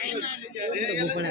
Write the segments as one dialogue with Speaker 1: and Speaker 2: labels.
Speaker 1: नाही रे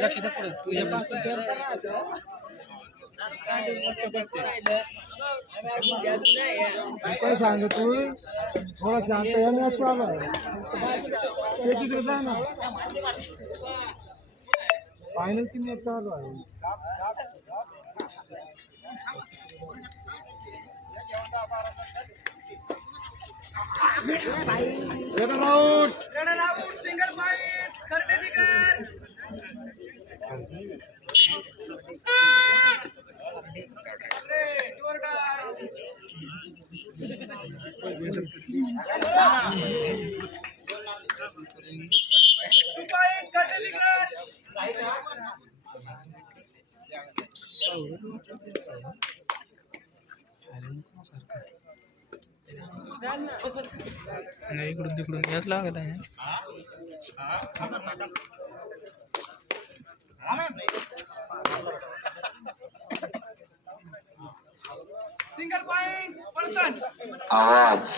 Speaker 1: लक्ष दे पुढे तुझ्या
Speaker 2: काय सांग तू? थोडा शांत या मॅच चालू. आहे ते तिकडे जा ना. फायनलची मॅच चालू आहे. Run out.
Speaker 3: Single point Kharadekar
Speaker 1: नाही इकडून तिकडून याच लागत आहे
Speaker 3: सिंगल पॉइंट पर्सन
Speaker 4: आवाज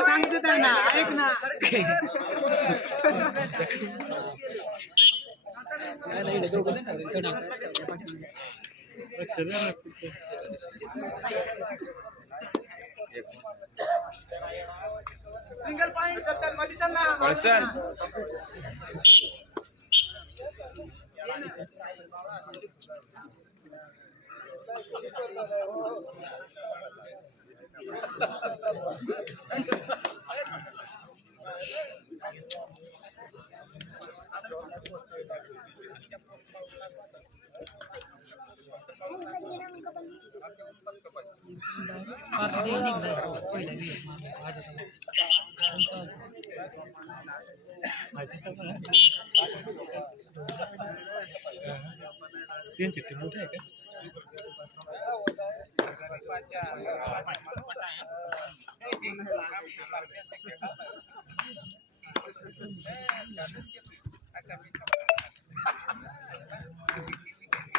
Speaker 2: सांगितलं त्यांना ऐक ना
Speaker 3: सिंगल पॉइंट चलमध्ये चल ना
Speaker 4: पर्सन
Speaker 2: त्यांची टीम मोठी आहे का
Speaker 3: single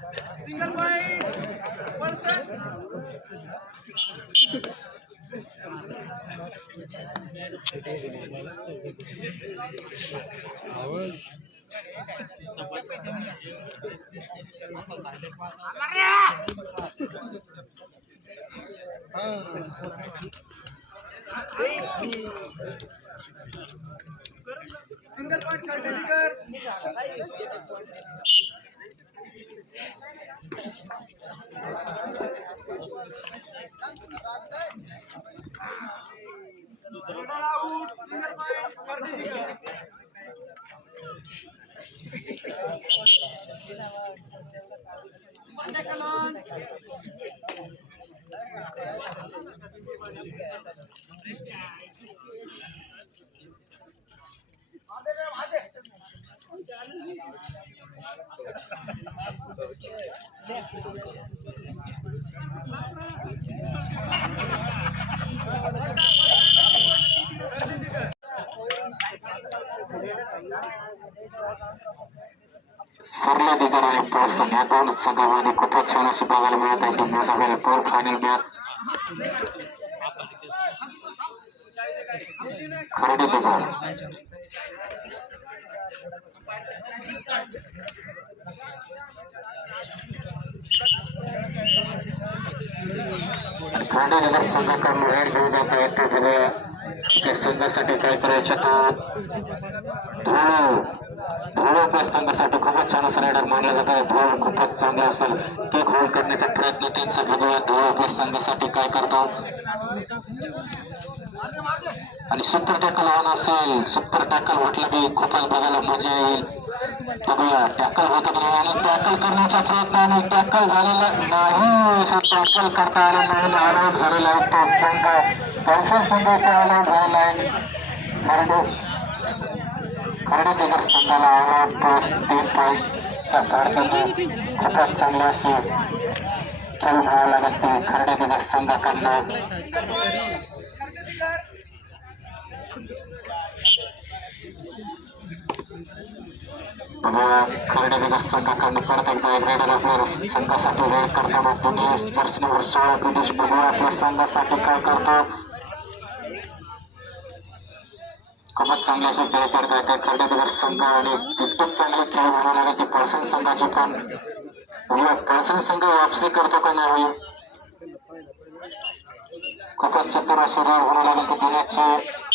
Speaker 3: single point person single point Kharadekar 你在干嘛
Speaker 4: Sarla दिगर आणि प्रोत्साहन या दोन संघामध्ये खूपच छान अशी बघायला मिळत आहे की मॅच आपल्याला फोर फायनल मॅच खरेदी दिगर खरेदी दिगर संघाकडून रेड घेऊन जात आहे ते बघूया संघासाठी काय करायचं तर धुळो हो. धुळो हो, आपल्या संघासाठी खूपच छान असं रायडर मानला जात आहे धुळ खूपच चांगला असेल. ते घोळ करण्याचा प्रयत्न त्यांचा बघूया. धुळ आपल्या संघासाठी काय करतो? आणि सुपर टॅकल होणं असेल. सुपर टॅकल म्हटलं की खूपच बघायला मजा येईल. टॅकल होत आणि टॅकल करण्याचा प्रयत्न आणि टॅकल झालेला नाही टॅकल करता आलं नाही आराम झालेला आहे तो संघ कौशल संघाचा आराम झालेला आहे खरडू खरडे दिगर संघाला आव्हान प्लस तीस पॉईंटच्या काढताना खूपच चांगली अशी खेळ खेळावं लागत ते खरडे दिगर संघाकडनं खरडे दिगर संघाकडनं परत एकदा एक रेडर आपल्या संघासाठी रेड करताना दिनेश जर्सी नंबर सोळा दिनेश बघू आपल्या संघासाठी काय करतो? खूपच चांगले असे खेळ खेळतात त्या खरडे संघ आणि तितकेच चांगले खेळ होणार लागेल ते पर्सन संघाची पण बघूया पर्सन संघ वापसी करतो का नाही खूपच चतुर असे रेड होणार लागेल ते दिनेशचे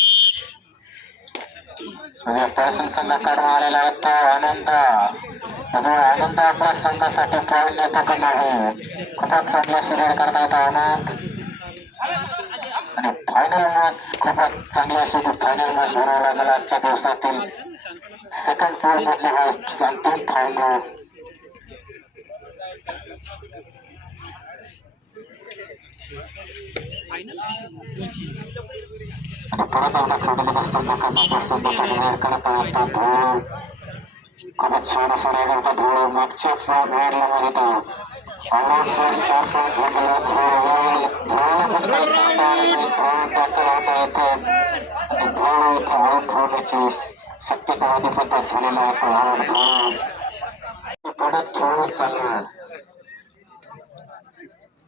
Speaker 4: संघाकडून आलेला आहे तो आनंद बघूया आनंद आपल्या संघासाठी पॉईंट येतो का नाही खूपच चांगला असे रेड करता येतो आनंद आणि फायनल मॅच खूपच चांगली अशी फायनल मॅच होणार लागेल. आजच्या दिवसातील सेकंड पोल मधली मॅच अंतिम फायनल
Speaker 1: फायनल दोनची
Speaker 4: आणि परत एकदा खेळलेला संघाकडनं संघासाठी रेड करत आहे तो धूळ खूपच छान असा रेड होता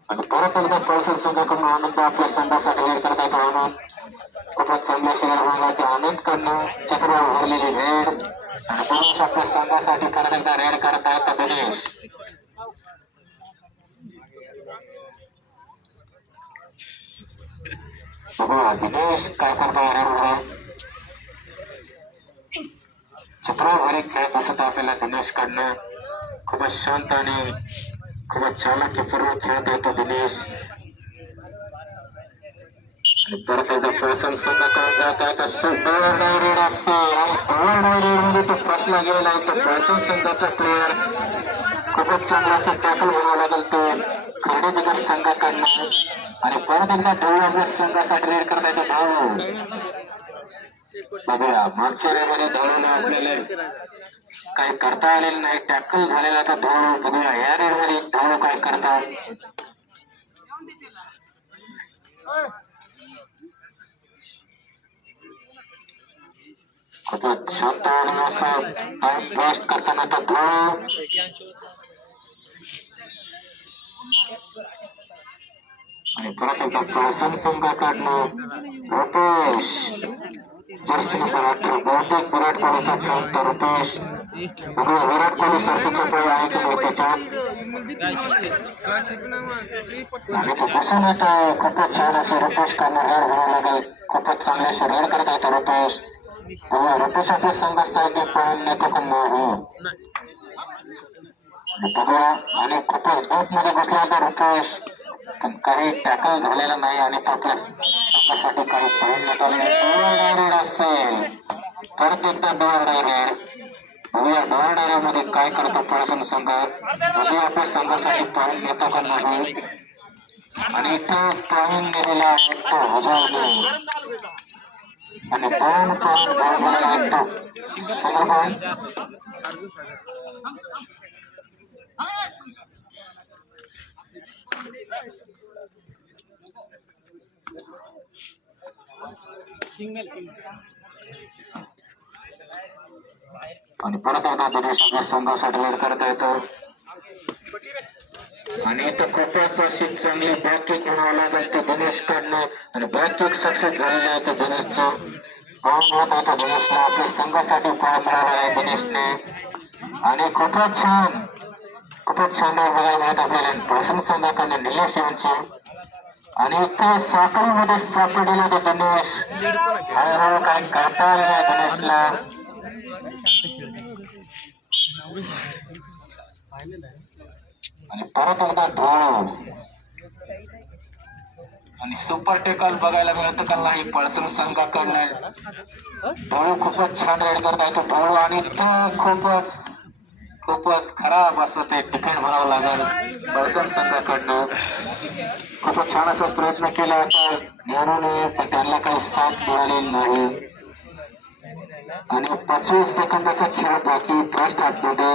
Speaker 4: आणि परत एकदा पळसर संघाकडून आनंद आपल्या संघासाठी रेड करता येतो आनंद खूपच चांगल्या शेअर व्हायला ते आनंद कडनं चक्रवर भरलेली रेड आणि दिनेश आपल्या संघासाठी परत एकदा रेड करत आहेत दिनेश बघा दिनेश काय करतोय रेडमध्ये? चक्रावरी खेळ दिसत आपल्याला दिनेश कडनं खूपच शांत आणि खूपच चालाकीपूर्व खेळत येतो दिनेश. आणि परत एकदा फोसन सुद्धा करून जात आहे. तर डायरेड असते आणि तो फसला गेलेला आहे. तो फळसण संघाचा प्लेअर खूपच चांगला असं टॅकल व्हावं लागेल तो. खरडे बिगर संघाकडनं. आणि परत एकदा ढवळ आपल्या संघासाठी रेड करता येतो ढवळ. बघूया. मागच्या रेमध्ये ढवळला आपल्याला काही करता आलेलं नाही टॅकल झालेला तर ढवळ बघूया. या रेडमध्ये ढवळ काय करतात खूपच शांत टाइम वेस्ट करताना तर ढवळ आणि परत एकदा प्रसन्न संघाकडनं रुपेश. जर्सी नंबर अठरा. बहुतेक विराट कोहलीचा फॅन तर रुपेश. विराट कोहली सारखीचा खेळ आहे की नाही त्याच्यात दिसून येत खूपच छान असे रुपेश कडनं रेड लागेल खूपच चांगले असे रेड करत आहेत रुपेश रुपेश आपले संघ आणि आणि खूपच डीपमध्ये घुसला होता रुपेश पण काही टॅकल झालेला नाही आणि तो आपल्या संघासाठी काही पळून नेत असेल परत एकदा डोअर डायरेड बघूया डोअर डायरेडमध्ये काय करतो पळसन संघ? बघूया आपल्या संघासाठी पळून घेतो का नाही? आणि तो पळून नेलेला आहे तो उजवणे आणि दोन पॉईंट गोल आहे तो सिंगल
Speaker 1: सिंगल सिंगल
Speaker 4: आणि परत एकदा दिनेश आपल्या संघासाठी वेळ करता येतो. आणि इथं खूपच अशी चांगली बॅकिंग म्हणावं लागेल ते दिनेश कडनं आणि बॅकिंग सक्सेस झालेली आहे ते दिनेशचं. पाहून होत होतं दिनेशने आपल्या संघासाठी पॉईंट मिळाला आहे दिनेशने. आणि खूपच छान खूपच छान बघायला मिळत आपल्याला. प्रसन्न संघाकडनं निलेश यांची. आणि इथे साखळीमध्ये सापडलेला तो दिनेश. हळूहळू काही करता आलं नाही दिनेशला. आणि परत एकदा ढोळ आणि सुपर टेकल बघायला मिळतं का नाही पळसण संघाकडनं ढोळू खूपच छान रेड करत आहे. तो ढोळू आणि तो खूपच खूपच खराब असं ते डिफेंड म्हणावं लागेल. पळसर संघाकडनं खूपच छान असा प्रयत्न केला होता. म्हणून पण त्यांना काही साथ मिळालेली नाही. आणि पंचवीस सेकंदाचा खेळ बाकी फर्स्ट हाफमध्ये.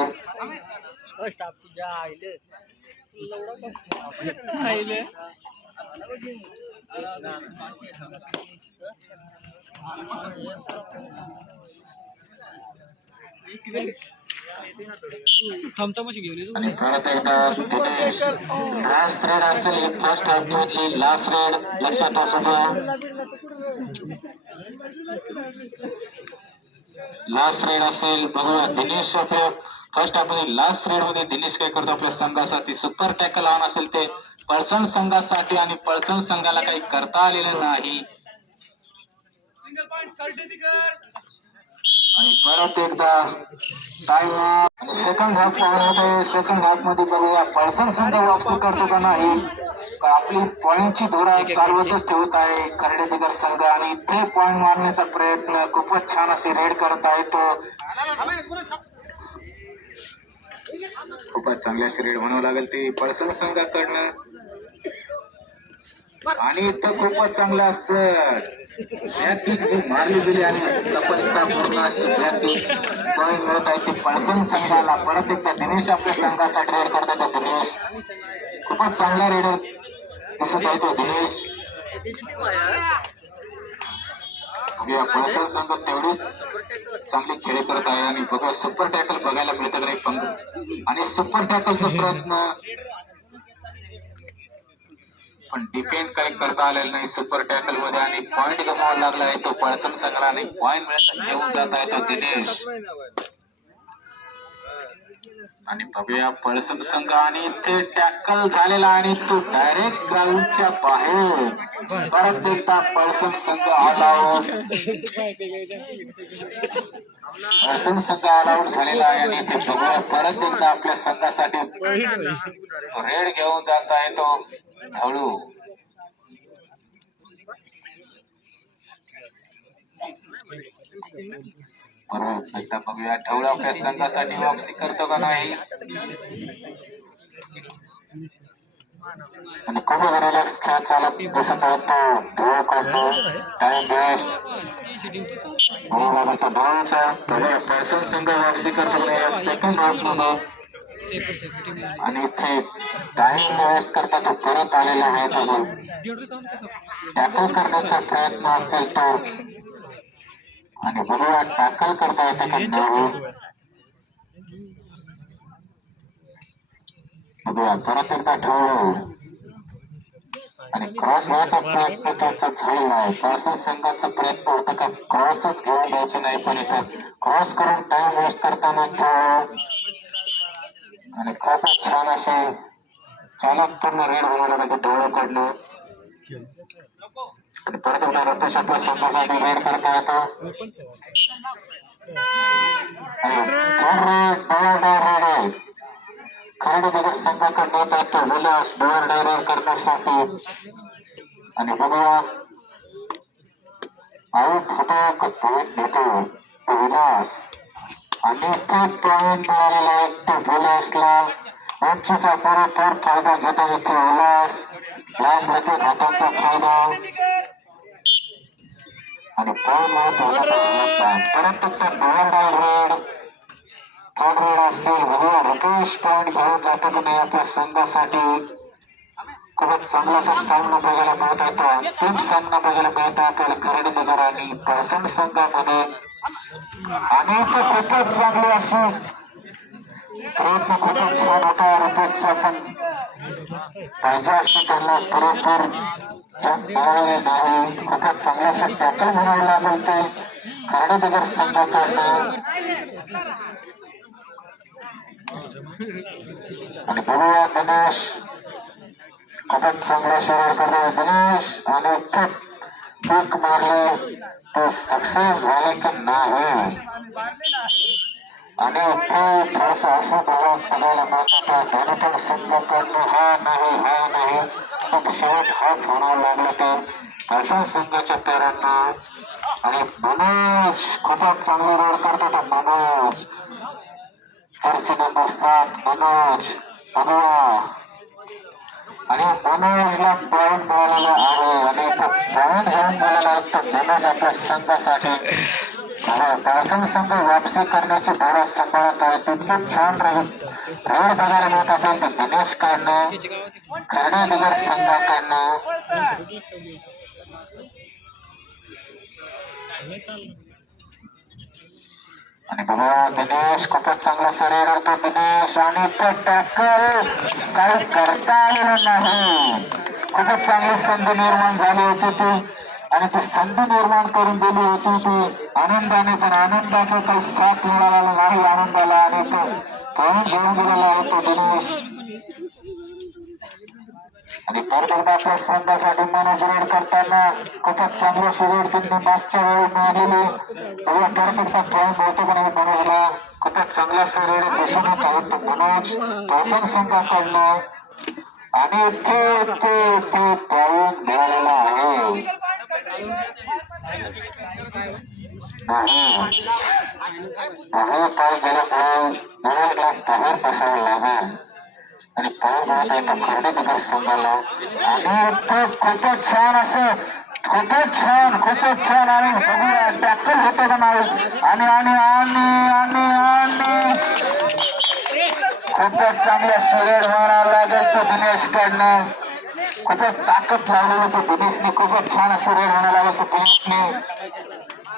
Speaker 1: थमचा मशी घेऊन
Speaker 4: आणि परत एकदा दिनेश. लास्ट रेड असेल फर्स्ट हाफ मधली लास्ट रेड लक्षात असू द्या. लास्ट रेड असेल बघूया. दिनेश आपल्या फर्स्ट आपण मध्ये लास्ट रेडमध्ये दिनेश काय करतो? आपल्या संघासाठी सुपर टॅकल ऑन असेल ते पर्सन संघासाठी आणि पर्सन संघाला काही करता आलेलं नाही. आणि परत एकदा टाइम सेकंड हाफ होते सेकंड हाफमध्ये बघूया. पळसण संघ वापसी करतो का नाही? आपली पॉइंटची धोरा चालवतच ठेवत आहे खर्डेकर संघ. आणि ते पॉइंट मारण्याचा प्रयत्न खूपच छान असे रेड करत आहे तो. खूपच चांगली अशी रेड म्हणावं लागेल ती पळसण संघाकडनं. आणि तो खूपच चांगला असत जी मारली गेली आणि सफलता पूर्ण अशी बॅकिक पॉईंट मिळत आहे ती पळसण संघाला. परत एकदा दिनेश आपल्या संघासाठी रेड करतात तो दिनेश. खूपच चांगला रेडर दिसत आहे तो दिनेश. पळसण संघ तेवढी चांगली खेळी करत आहे आणि बघा सुपर टॅकल बघायला मिळतं नाही पंग आणि सुपर टॅकलचा प्रयत्न पण डिफेंड काही करता आलेलं नाही. सुपर टॅकलमध्ये आणि पॉइंट गमावा लागला आहे. तो पळसन संघाला आणि पॉइंट मिळत घेऊन जात आहे तो दिनेश. आणि बघूया पळसण संघ आणि ते टॅकल झालेला आणि तो डायरेक्ट ग्राउंडच्या बाहेर. परत एकदा पळसण संघ आलाउट पळसन संघ आलाउट झालेला आहे आणि ते बघूया परत एकदा आपल्या संघासाठी. रेड घेऊन जात आहे तो. हळू बरोबर बघूया ढवळा आपल्या संघासाठी वापसी करतो का नाही आणि खूप रिलॅक्स खेळ चालत दिसत होतो तो करतो टाइम वेस्ट
Speaker 1: ती टीम तोच
Speaker 4: हो पर्सन संघ वापसी करतो सेकंड
Speaker 1: हाफमध्ये
Speaker 4: आणि इथे टाइम वेस्ट करता तो परत आलेला आहे तो
Speaker 1: कसं
Speaker 4: टॅकल करण्याचा प्रयत्न असेल तो. आणि बघूया टॅकल करता येते का बघूया. परत एकदा ठेवलो आणि क्रॉस घ्यायचा प्रयत्न त्यांचा झालेला आहे. क्रॉस संघाचा प्रयत्न होता का क्रॉसच घेऊन द्यायचे नाही पण इथं क्रॉस करून टाइम वेस्ट करताना खेळ आणि खूपच छान असे चालक पूर्ण रेड होणार म्हणजे डोळ्याकडनं आणि परत एकदा रत्तेश संपासाठी रेड करता येतो. आणि खरडे डोअर करण्यासाठी. आणि बघूया आऊट होतो का पॉईंट विलास. आणि तो पॉईंट मिळालेला आहे तो विलासला उंचीचा पुरेपूर फायदा घेतो इथे विलास लांब घेतो घाटाचा फायदा आणि पॉईंट मिळत परंतु तो डोअर रेड थर्ड रेड असेल बघूया रुपेश पॉईंट घेऊन जातो की नाही आपल्या संघासाठी खूपच चांगला असा सामना बघायला मिळत आहे तो अंतिम सामना बघायला मिळत आहे आपल्याला खरड नगर आणि पळसण संघामध्ये अनेक इथे खूपच चांगली अशी प्रयत्न खूपच छान होता रुपेशचा पण पाहिजे अशी त्यांना पुरेपूर मिळाले नाही खूपच चांगलं असं टॅकल म्हणावं लागेल ते. संघाकडनं आणि बघूया गणेश. खूपच चांगला शरीर करतो गणेश. आणि खूप पीक मारले तो सक्सेस झाले की नाही आणि ते थोडस असं मला बघायला मिळत होतं दोन्ही पण संघाकडनं हा नाही हा नाही पण शेवट हाच होणार लागला ते असं संघाच्या पेरांना आणि मनोज खूपच चांगला रोड करतो तो मनोज जर्सी नंबर सात मनोज बघूया आणि मनोजला पाहून मिळालेला आहे. आणि पाहून घेऊन गेलेला आहे. तो आपल्या संघासाठी पावसाळी संघ वापसी करण्याची धोरण सांभाळत आहे. तितके छान राहील रेड बघायला मिळत आहे ते दिनेश कडनं
Speaker 1: त्याची गावात
Speaker 4: खरडे नगर संघाकडनं आणि बघा दिनेश खूपच चांगला शरीर करतो. दिनेश आणि तो टॅकल काही करता आलेलं नाही. खूपच चांगली संधी निर्माण झाली होती ती. आणि ती संधी निर्माण करून दिली होती ती. आनंदाने पण आनंदाचा काही साथ मिळाला नाही आनंदाला आणि तो पळून घेऊन गेलेला आहे तो दिनेश. आणि परत एकदा आपल्या संघासाठी मनोज रेड करताना खूपच चांगलं सुरुवात त्यांनी मागच्या वेळी मिळालेले तेव्हा परत एकदा पॉईंट होतो पण मनोजला खूपच चांगला सुरुवात दिसून येत आहे तो मनोज. पावसाळ संघाकडनं आणि ते ते ते पॉईंट मिळालेला आहे. नाही. नाही मनोजला बाहेर बसावं लागेल आणि पाऊस म्हणत आहे तो खरडे नगर संघाला आणि खूपच छान असं खूपच छान खूपच छान आणि बघूया टॅकल होतो का नाही आणि आणि आणि आणि आणि खूपच चांगला सुरेड म्हणावं लागेल तो दिनेश कडनं खूपच ताकद लावलेलं तो दिनेशने खूपच छान असं रेड म्हणायला लागेल तो दिनेशने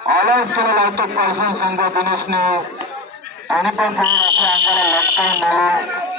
Speaker 4: ऑल आउट केलेला आहे पर्सन संघ दिनेशने त्याने पण थोडं आपल्या अंगाला लटकावून दिलं